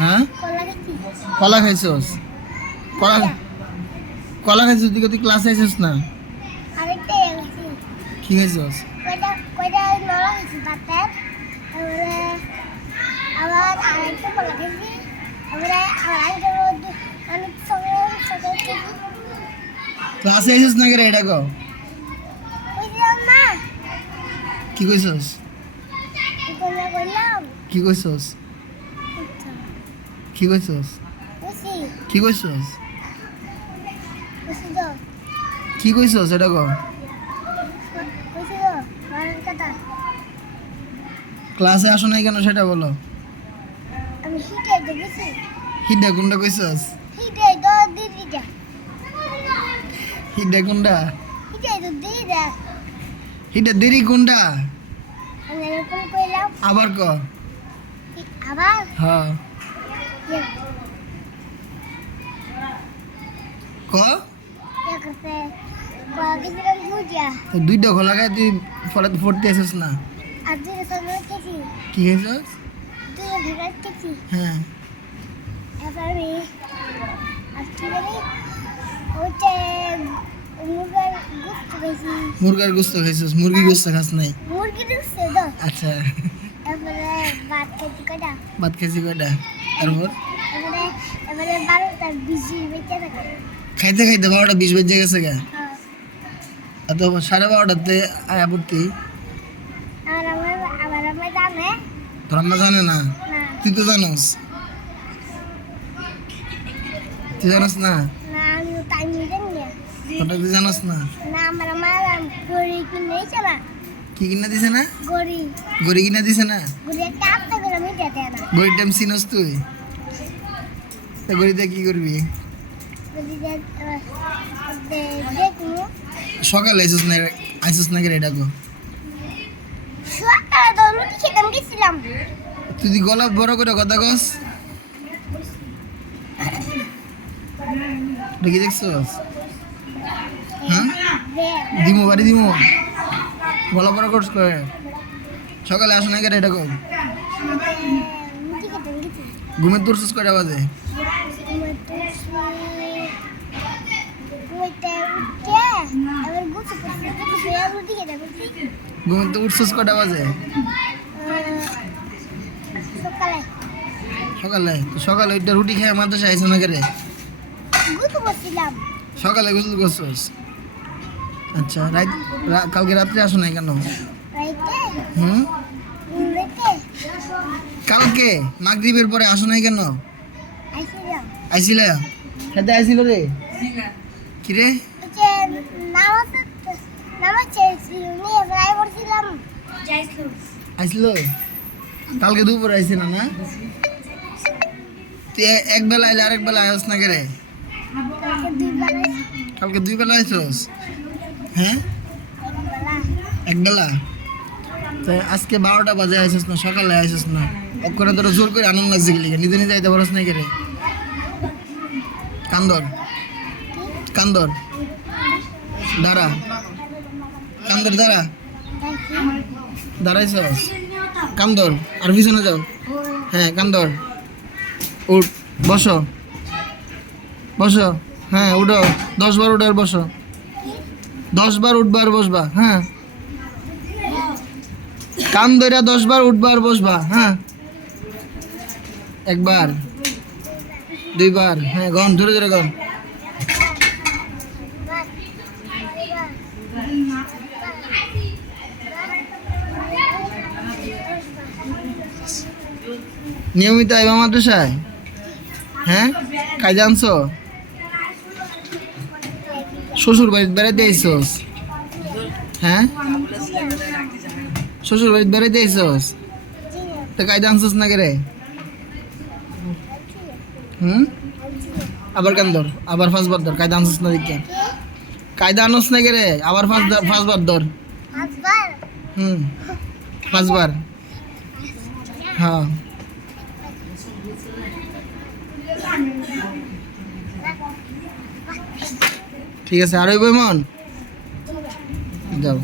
হ্যাঁ কলা খাইছস কলা কলা খাইছস তুই ক্লাসে আইছস না কি খাইছস ক্লাসে আইছস না রে এটা কো কি কইছস কি কইছস কি কইছস কি কইছস কি কইছস এটা কো ক্লাসে আসো নাই কেন সেটা বলো আমি হিটে দেখেছি হিডা কোনটা কইছস হিটে তো দিদিটা হিডা কোনটা হিটে তো দিদিটা হিডা দেরি কোনটা আমি এরকম কইলাম আবার ক আবার হ্যাঁ ক একতে কয়েকদিন বুঝিয়া তো দুইটা খোলা গায় তুই ফলাতে পড়তে আসিস না আর দুই সময় খেয়েছি কি খাইছস দুই ভেড়া খেয়েছি হ্যাঁ এবার আমি আজকে জানি ওইটা মুরগার গুস্ত খাইছি মুরগার গোস্ত খাইছস মুরগি গোস্ত খাস নাই মুরগি ঢুকছে তো আচ্ছা এবারে ভাত খাইছি কটা ভাত খাইছি কয়টা তারপর এবারে এবারে 12টা 20 বেঁচে থাকে খাইতে খাইতে 12:20 বেজে গেছে গা হ্যাঁ অত 12:30তে আয়া পড়তি আর আমার জানে তোর আম্মা জানে না না তুই তো জানোস তুই জানোস না না আমি টাইম জানি না তোটা তুই জানোস না না আমার গড়ি কিনেছে না কি কিনা দিছে না গড়ি গড়ি কিনা দিছে না গড়ি একটা আস্তে করে আমি যেতে না গড়ির টাইম চিনস তুই তা গড়িতে কি করবি গড়ি দেখু সকালে আইসুস না রে ডাকো সকালে তো রুটি খেতে গেছিলাম তুই দি গলা বড় করে কথা কস দেখি দেখছস হ্যাঁ দিমু বাড়ি দিমু গলা বড় করস করে সকালে আসো না রে ডাকো রুটি খেতে গেছি ঘুমের দূরছিস কয়টা বাজে এবার গুছি রুটি খেতে গেছি ঘুমের তো উঠছিস কয়টা বাজে সকালে সকালে তো সকালে ওইটা রুটি খেয়ে মাদ্রাসা আইসো না রে গুছি বসছিলাম সকালে গোসল করছস আচ্ছা কালকে রাত্রে আসো নাই কেন রাইতে হুম রাইতে কালকে মাগরিবের পরে আসো নাই কেন আইছিলাম আইছিলা খেতে আইছিল রে কি রে যে নামাজ চেয়েছি নিয়ে ফ্রাই করছিলাম আইছিল কালকে দুপুরে আইছি না না তুই এক বেলা আইলে আরেক বেলা আইস না রে কালকে 2 বেলা আইছস হ্যাঁ এক বেলা তো আজকে 12টা বাজে আইছস না সকালে আইছস না এক করে তোর জোর করে আনন্দ লাগছে গেলি নিজে নিজে যাইতে পারস না রে কান্দর কান্দর দাঁড়া কান্দর দাঁড়া দাঁড়াইছস কান্দর আর পিছনে যাও হ্যাঁ কান্দর উঠ বসো বসো হ্যাঁ উঠো 10 বার উঠার বসো 10 বার উঠবার বসবা হ্যাঁ কান ধরে 10 বার উঠবার বসবা হ্যাঁ একবার 2 বার হ্যাঁ গন ধরে ধরে গন নিয়মিত আইবা মাদ্রাসায় হ্যাঁ কাজে আনছো শ্বশুর বাড়িতে বেড়াইতে আইসস হ্যাঁ শ্বশুর বাড়িতে বেড়াইতে আইসস তো কায়দা আনছস না রে আবার কান ধর আবার 5 বার ধর কায়দা আনছস না দেখে কায়দা আনস না রে আবার 5 বার ধর 5 বার হ্যাঁ ঠিক আছে আর ওই বই মন যাও